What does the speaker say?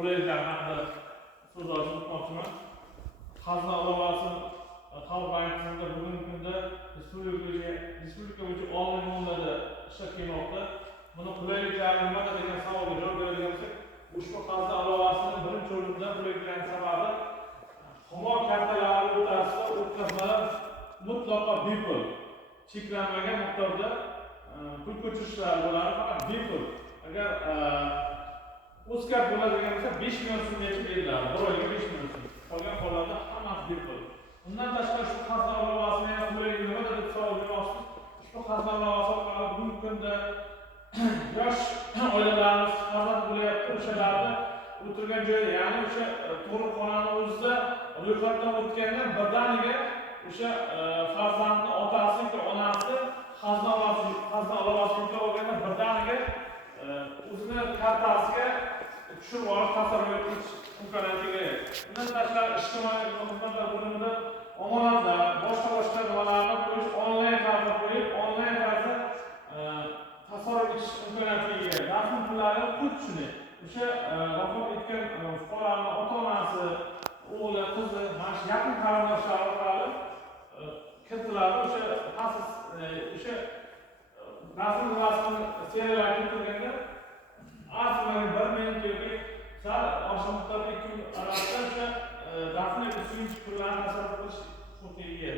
qulayliklar haqida so'z ochib o'tmoqchiman. Xazina ilovasi xalq banki tizimida bugungi kunda respublika bo'yicha onlayn yo'llarda ishlab kelmoqda. Buni qulayliklari nimada degan savolga javob beradigan bo'lsak, ushbu xazina ilovasini birinchi o'rinda qulayliklarning sababi Humo kartalari o'rtasida o'tkazmalar mutlaqo bepul, cheklanmagan miqdorda pul ko'chirishlar bo'ladi, faqat bepul. Agar o'zkart bo'ladigan bo'lsa 5 million so'mgacha beriladi, bir oyga 5 million so'm. Qolgan hollarda hammasi bepul. Undan tashqari shu xazina ilovasini yana qulaylik nimada deb savol bermoqchisiz. Ushbu xazina ilovasi orqali bugungi kunda yosh oilalarimiz farzand bo'layapti, o'shalarni o'tirgan joyda, ya'ni o'sha tug'ruqxonani o'zida ro'yxatdan o'tganda birdaniga o'sha farzandning otasi yoki onasi xazina ilovasini yuklab olganda birdaniga o'zini kartasiga tushirib olib tasarruf qilish imkoniyatiga ega. Bundan tashqari ijtimoiy xizmatlar bo'limida omonatlar, boshqa nimalarni qo'yish onlayn tarzda qo'yib, onlayn tarzda tasarruf etish imkoniyatiga ega. Rasmiy pullari xuddi shunday. O'sha vafot etgan fuqaroning ota-onasi, o'g'li, qizi, mana shu yaqin qarindoshlar orqali kiritiladi. O'sha rasmiy seriyalar kiritilganda aslan 1 minut yoki sal oshiq miqdorda 2 kun orasida o'sha rasmiy usulchi pullarni tasarruf qilish huquqiga ega.